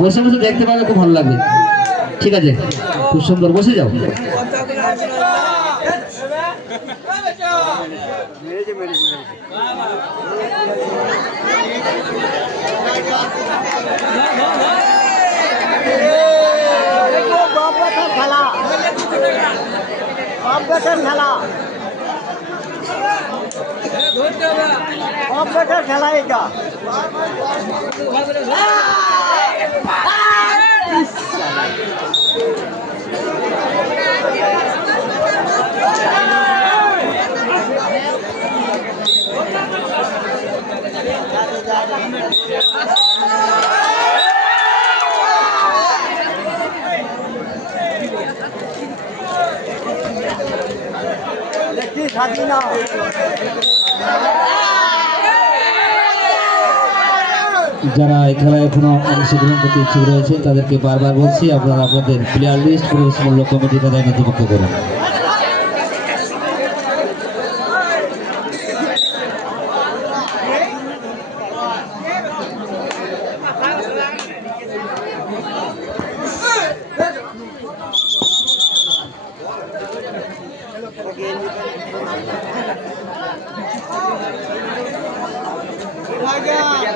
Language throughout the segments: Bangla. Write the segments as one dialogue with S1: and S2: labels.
S1: বসে বসে দেখতে পারলে খুব ভালো লাগবে। ঠিক আছে খুব সুন্দর বসে যাও।
S2: খেলা। সব দেশের খেলা এটা। দেখছি
S1: যারা খেলায় এখনও অংশগ্রহণ করতে ইচ্ছুক রয়েছে, তাদেরকে বারবার বলছি, আপনারা আপনাদের প্লেয়ার লিস্ট প্রবেশ মূল্য কমিটি দ্বারা নথিভুক্ত করুন।
S2: ধরে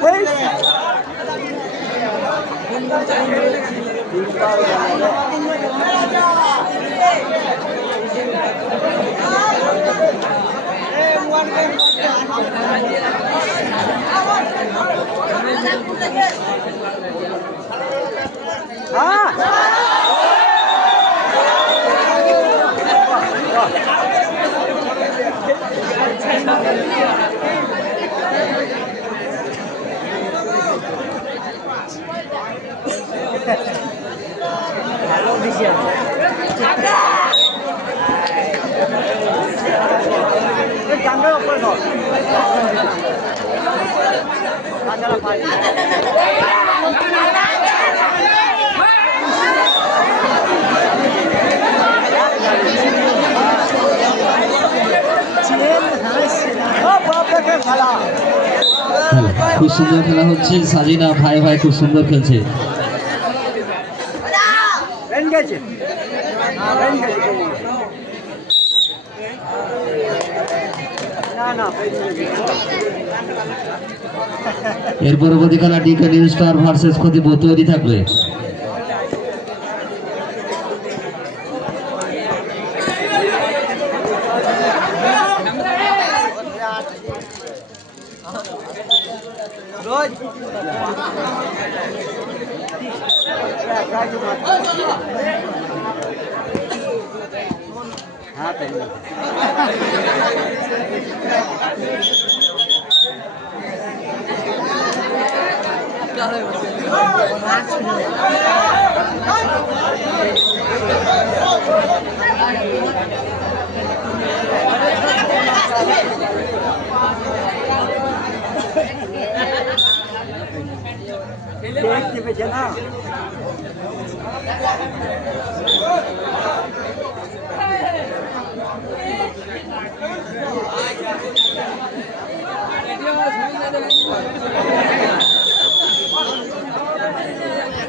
S2: কই হ্যাঁ
S1: খুব সুন্দর খেলা হচ্ছে। সাজিনা ভাই ভাই খুব সুন্দর খেলছে।
S2: গেছে
S1: এর পরবর্তী খেলা ডিকে নিউ স্টার ভার্সেস ক্ষতি তৈরি থাকবে।
S2: হ্যাঁ তাই দেখতে পেয়েছে না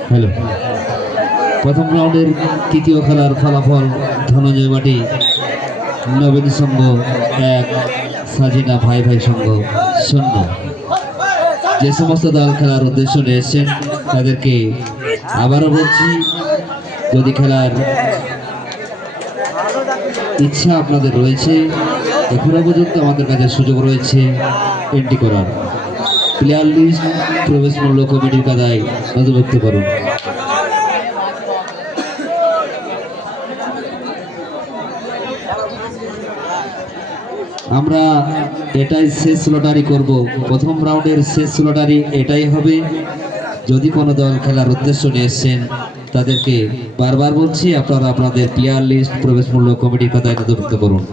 S1: হ্যালো প্রথম রাউন্ডের তৃতীয় খেলার ফলাফল ধনঞ্জয় মাটি, নবীন সংঘ এক, সাজিনা ভাই ভাই সংঘ শূন্য। যে সমস্ত দল খেলার উদ্দেশ্য নিয়ে এসেছেন তাদেরকে আবারও বলছি, যদি খেলার ইচ্ছা আপনাদের রয়েছে এখনও পর্যন্ত আমাদের কাছে সুযোগ রয়েছে এন্ট্রি করার। প্লেয়ার লিস্ট কমিটির কাদায় নথিভুক্ত করুন। আমরা এটাই শেষ লটারি করব। প্রথম রাউন্ডের শেষ লটারি এটাই হবে। যদি কোনো দল খেলার উদ্দেশ্য নিয়ে এসছেন, তাদেরকে বারবার বলছি, আপনারা আপনাদের প্লেয়ার লিস্ট, প্রবেশ মূল্য কমিটির কথায় নথিভুক্ত করুন।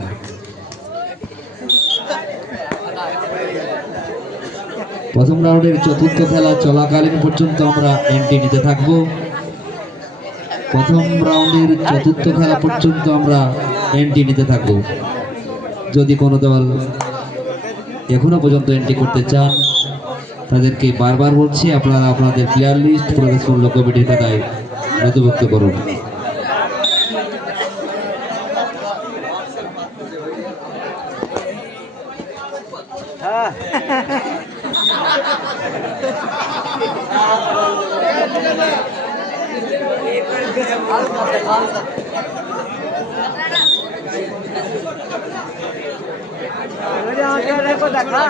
S1: প্রথম রাউন্ডের চতুর্থ খেলা চলাকালীন পর্যন্ত আমরা এন্ট্রি নিতে থাকব। প্রথম রাউন্ডের চতুর্থ খেলা পর্যন্ত আমরা এন্ট্রি নিতে থাকব। যদি কোনো দল এখনও পর্যন্ত এন্ট্রি করতে চান, তাদেরকে বারবার বলছি, আপনারা আপনাদের প্লেয়ার লিস্ট প্রবেশ মূল্য কমিটির খাতায় নথিভুক্ত করুন।
S2: देखो देखा